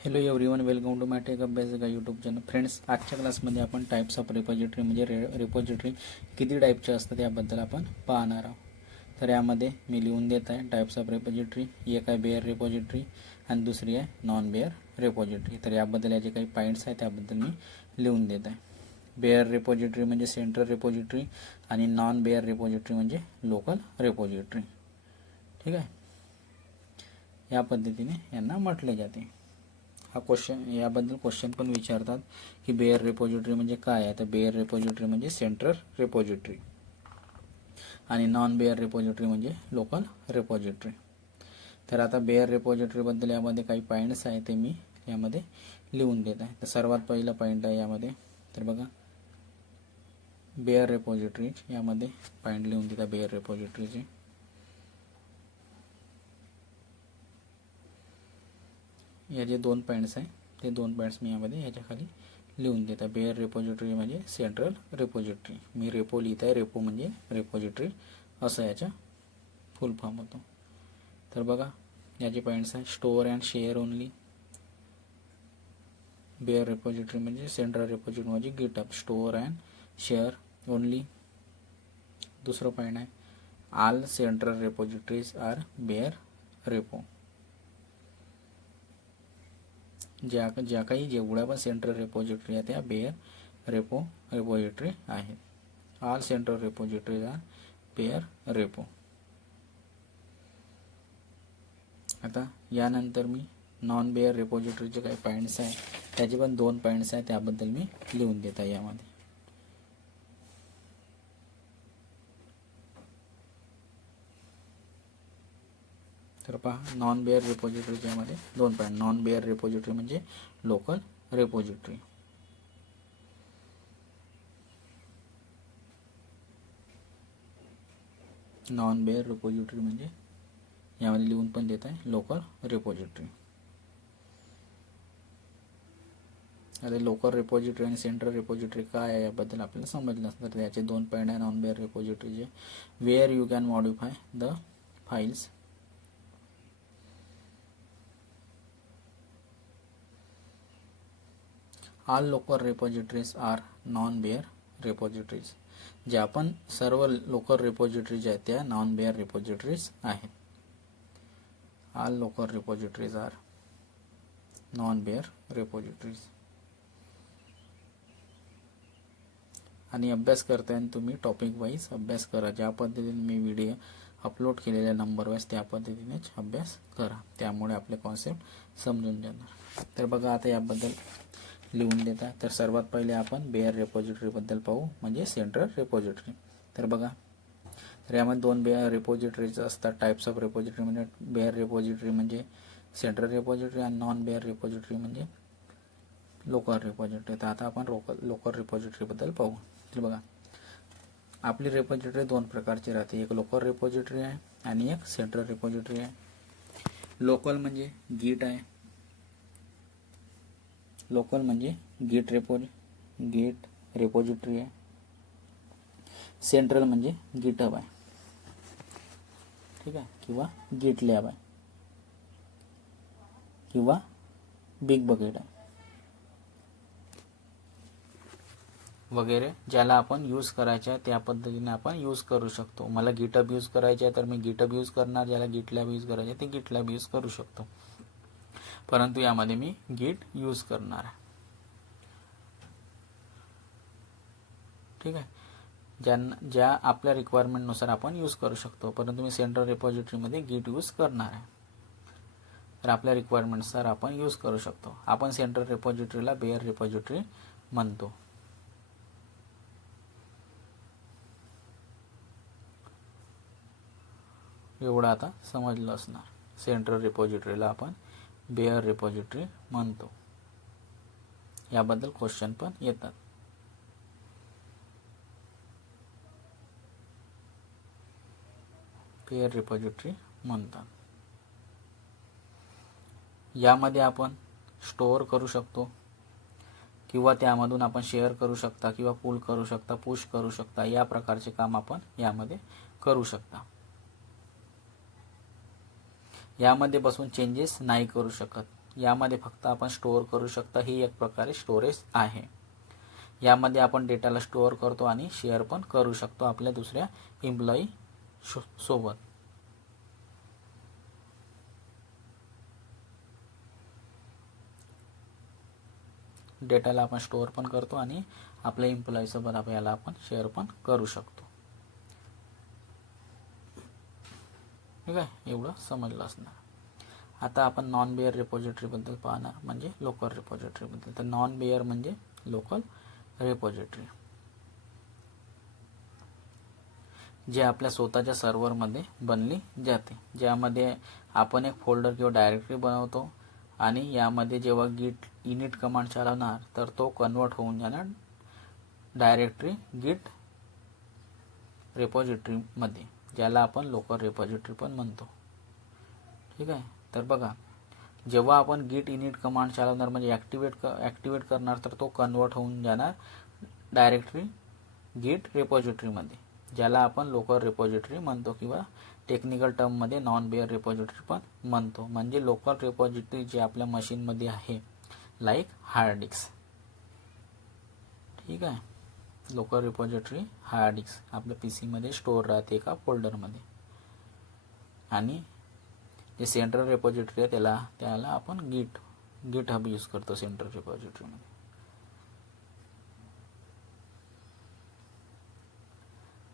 Hello everyone, welcome to my tech Abhyas का YouTube channel. Friends, आजच्या क्लासमध्ये आपण टाईप्स ऑफ रिपॉझिटरी म्हणजे रिपॉझिटरी किती टाईपचे असतात याबद्दल आपण पाहणार आहोत. तर यामध्ये मी लिहून देत आहे टाईप्स ऑफ रिपॉझिटरी. एक आहे बेअर रिपॉझिटरी आणि दुसरी आहे नॉन बेअर रिपॉझिटरी. तर याबद्दल याचे काही पॉईंट्स आहेत त्याबद्दल मी लिहून देत आहे. बेअर रिपॉझिटरी म्हणजे सेंट्रल रिपॉझिटरी आणि नॉन बेअर रिपॉझिटरी म्हणजे लोकल रिपॉझिटरी. ठीक आहे, या पद्धतीने यांना म्हटले जाते. हा क्वेश्चन याबद्दल क्वेश्चन पण विचारतात की बेअर रिपॉझिटरी म्हणजे काय आहे. तर बेअर रिपॉझिटरी म्हणजे सेंट्रल रिपॉझिटरी आणि नॉन बेअर रिपॉझिटरी म्हणजे लोकल रिपॉझिटरी. तर आता बेअर रिपॉझिटरीबद्दल यामध्ये काही पॉईंट्स आहेत ते मी यामध्ये लिहून देत आहे. तर सर्वात पहिला पॉईंट आहे यामध्ये, तर बघा बेअर रिपॉझिटरी. यामध्ये पॉईंट लिहून देता बेअर रिपॉझिटरीचे. याचे दोन पॉईंट्स आहे, ते दोन पॉईंट्स मी यामध्ये याच्या खाली लिहून देत आहे. बेअर रिपॉझिटरी म्हणजे सेंट्रल रिपॉझिटरी. मी रेपो लिहित आहे, रेपो म्हणजे रिपॉझिटरी असं याचा फुल फॉर्म होतो. तर बघा याचे पॉईंट्स आहे. Store and share only. Bare repository म्हणजे सेंट्रल रिपॉझिटरी म्हणजे GitHub. Store and share only. दुसरं पॉईंट आहे all central repositories are bare repo. ज्या काही जेवढ्या पण सेंट्रल रिपॉझिटरी आहेत त्या बेअर रेपो रिपॉझिटरी आहेत. All central repositories are bare repo. आता यानंतर मी नॉन बेअर रिपॉझिटरीचे काही पॉईंट्स आहे त्याचे पण दोन पॉईंट्स आहे त्याबद्दल मी लिहून देत आहे यामध्ये. तर पहा नॉन बेअर रिपॉझिटरीच्या मध्ये दोन पॉईंट. नॉन बेअर रिपॉझिटरी म्हणजे local repository. Non bare repository म्हणजे यामध्ये लिहून पण देत आहे लोकल रिपॉझिटरी. आता लोकल रिपॉझिटरी आणि सेंट्रल रिपॉझिटरी काय आहे याबद्दल आपल्याला समजलं असतं. तर याचे दोन पॉईंट आहे नॉन बेअर रिपॉझिटरीचे. Where you can modify the files. All local repositories are non bare repositories. ज्या पण सर्व लोकल रिपॉझिटरीज आहेत त्या नॉन बेअर रिपॉझिटरीज आहेत. All local repositories are non bare repositories. आणि अभ्यास करताना तुम्ही टॉपिक वाईज अभ्यास करा. ज्या पद्धतीने मी व्हिडिओ अपलोड केलेल्या नंबर वाईज त्या पद्धतीनेच अभ्यास करा. त्यामुळे आपले कॉन्सेप्ट समजून जाणार. तर बघा आता याबद्दल लिहून देता. तर सर्वात पहिले आपण बेअर रिपॉझिटरीबद्दल पाहू म्हणजे सेंट्रल रिपॉझिटरी. तर बघा तर यामध्ये दोन बेअर रिपॉझिटरीज असतात. टाईप्स ऑफ रिपॉझिटरी म्हणजे बेअर रिपॉझिटरी म्हणजे सेंट्रल रिपॉझिटरी आणि नॉन बेअर रिपॉझिटरी म्हणजे लोकल रिपॉझिटरी. तर आता आपण लोकल रिपॉझिटरीबद्दल पाहू. तर बघा आपली रिपॉझिटरी दोन प्रकारची राहते. एक लोकल रिपॉझिटरी आहे आणि एक सेंट्रल रिपॉझिटरी आहे. लोकल म्हणजे गिट आहे. लोकल म्हणजे गिट रिपॉझिटरी आहे. सेंट्रल म्हणजे गिटहब आहे, ठीक आहे, किंवा गिट लॅब आहे किंवा बिग बकेट आहे वगैरे. ज्याला आपण यूज करायचं आहे त्या पद्धतीने आपण यूज करू शकतो. मला गिटहब यूज करायचे आहे तर मी गिटहब यूज करणार. ज्याला गिट लॅब यूज करायचे आहे ते गिट लॅब यूज करू शकतो. परंतु यामध्ये मी गिट यूज करणार आहे, ठीक आहे. ज्या आपल्या रिक्वायरमेंटनुसार आपण यूज करू शकतो. परंतु मी सेंट्रल रिपॉझिटरीमध्ये गिट यूज करणार आहे. तर आपल्या रिक्वायरमेंटनुसार आपण यूज करू शकतो. आपण सेंट्रल रिपॉझिटरीला बेअर रिपॉझिटरी म्हणतो. एवढं आता समजलं असणार. सेंट्रल रिपॉझिटरीला आपण बेअर रिपॉझिटरी म्हणतो. याबद्दल क्वेश्चन पण येतात. बेअर रिपॉझिटरी म्हणतात. यामध्ये आपण स्टोअर करू शकतो किंवा त्यामधून आपण शेअर करू शकता किंवा पुल करू शकता, पुश करू शकता. या प्रकारचे काम आपण यामध्ये करू शकता. यामध्ये बसून चेंजेस नाही करू शकत. यामध्ये फक्त आपण स्टोअर करू शकता, ही एक प्रकारे स्टोरेज आहे. यामध्ये आपण डेटाला स्टोअर करतो आणि शेअर पण करू शकतो आपल्या दुसऱ्या एम्प्लॉई सोबत. डेटाला आपण स्टोअर पण करतो आणि आपल्या एम्प्लॉई सोबत आपल्याला आपण शेअर पण करू शकतो. ठीक आहे, एवढं समजलं असणार. आता आपण नॉन बेअर रिपॉझिटरीबद्दल पाहणार, म्हणजे लोकल रिपॉझिटरीबद्दल. तर नॉन बेअर म्हणजे लोकल रिपॉझिटरी, जे आपल्या स्वतःच्या सर्व्हरमध्ये बनली जाते, ज्यामध्ये आपण एक फोल्डर किंवा डायरेक्टरी बनवतो आणि यामध्ये जेव्हा गिट इनिट कमांड चालवणार तर तो कन्वर्ट होऊन जाणार डायरेक्टरी गिट रिपॉझिटरीमध्ये, ज्याला आपण लोकल रिपॉझिटरी पण म्हणतो. ठीक आहे. तर बघा, जेव्हा आपण गिट इनिट कमांड चालवणार म्हणजे ॲक्टिवेट करणार तर तो कन्वर्ट होऊन जाणार डायरेक्टरी गिट रिपॉझिटरीमध्ये, ज्याला आपण लोकल रिपॉझिटरी म्हणतो किंवा टेक्निकल टर्ममध्ये नॉन बेअर रिपॉझिटरी पण म्हणतो. म्हणजे लोकल रिपॉझिटरी जे आपल्या मशीनमध्ये आहे, लाईक हार्ड डिस्क. ठीक आहे, लोकल रिपॉझिटरी हार्ड डिस्क आपल्या पीसीमध्ये स्टोअर राहते एका फोल्डरमध्ये, आणि जे सेंट्रल रिपॉझिटरी आहे त्याला आपण गिट हब यूज करतो सेंट्रल रिपॉझिटरीमध्ये.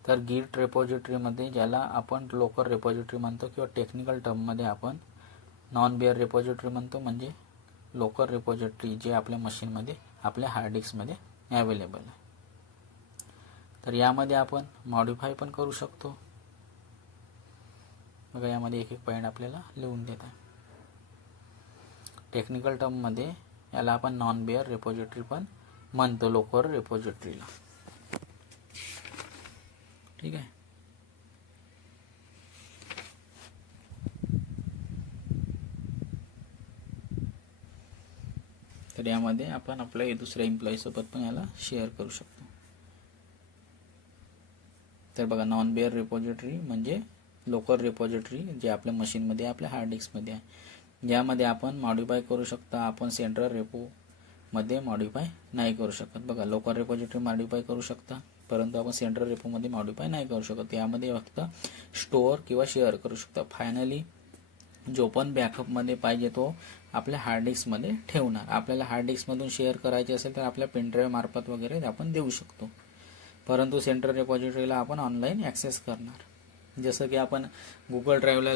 तर गिट रिपॉझिटरीमध्ये ज्याला आपण लोकल रिपॉझिटरी म्हणतो किंवा टेक्निकल टर्ममध्ये आपण नॉन बेअर रिपॉझिटरी म्हणतो, म्हणजे लोकल रिपॉझिटरी जे आपल्या मशीनमध्ये आपल्या हार्ड डिस्कमध्ये अवेलेबल आहे. तर यामध्ये आपण मॉडिफाय पण करू शकतो. बघा, यामध्ये एक एक पॉईंट आपल्याला लिहून देत आहे. टेक्निकल टर्ममध्ये याला आपण नॉन बेअर रिपॉझिटरी पण म्हणतो, लोकल रिपॉझिटरीला. ठीक आहे. तर यामध्ये आपण आपल्या दुसऱ्या एम्प्लॉई सोबत पण याला शेअर करू शकतो. तर बघा, नॉन बेअर रिपॉझिटरी म्हणजे लोकल रिपॉझिटरी जे आपल्या मशीनमध्ये आपल्या हार्ड डिस्कमध्ये आहे, यामध्ये आपण मॉडिफाय करू शकता. आपण सेंट्रल रेपोमध्ये मॉडिफाय नाही करू शकत. बघा, लोकल रिपॉझिटरी मॉडिफाय करू शकता, परंतु आपण सेंट्रल रेपोमध्ये मॉडिफाय नाही करू शकत. यामध्ये फक्त स्टोअर किंवा शेअर करू शकता. फायनली जो पण बॅकअपमध्ये पाहिजे तो आपल्या हार्ड डिस्कमध्ये ठेवणार. आपल्याला हार्ड डिस्कमधून शेअर करायचे असेल तर आपल्या पेनड्राईव्ह मार्फत वगैरे आपण देऊ शकतो, परंतु सेंट्रल रिपॉझिटरीला आपण ऑनलाईन ॲक्सेस करणार. जसं की आपण गुगल ड्राईव्हला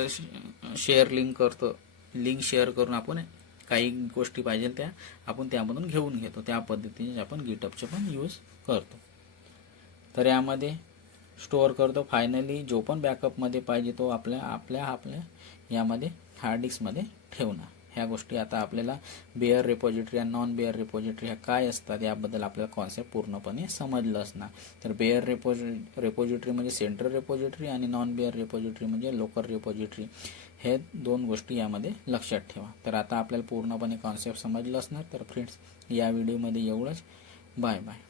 शेअर लिंक करतो, लिंक शेअर करून आपण काही गोष्टी पाहिजे त्या आपण त्यामधून घेऊन घेतो, त्या पद्धतीने आपण गिटहबचे पण यूज करतो. तर यामध्ये स्टोअर करतो. फायनली जो पण बॅकअपमध्ये पाहिजे तो आपल्या यामध्ये हार्ड डिस्कमध्ये ठेवणार. ह्या गोष्टी आता आपल्याला बेअर रिपॉझिटरी आणि नॉन बेअर रिपॉझिटरी ह्या काय असतात याबद्दल आपल्याला कॉन्सेप्ट पूर्णपणे समजलं असणार. तर बेअर रिपॉझिटरी म्हणजे सेंट्रल रिपॉझिटरी आणि नॉन बेअर रिपॉझिटरी म्हणजे लोकल रिपॉझिटरी, हे दोन गोष्टी यामध्ये लक्षात ठेवा. तर आता आपल्याला पूर्णपणे कॉन्सेप्ट समजलं असणार. तर फ्रेंड्स, या व्हिडिओमध्ये एवढंच. Bye bye.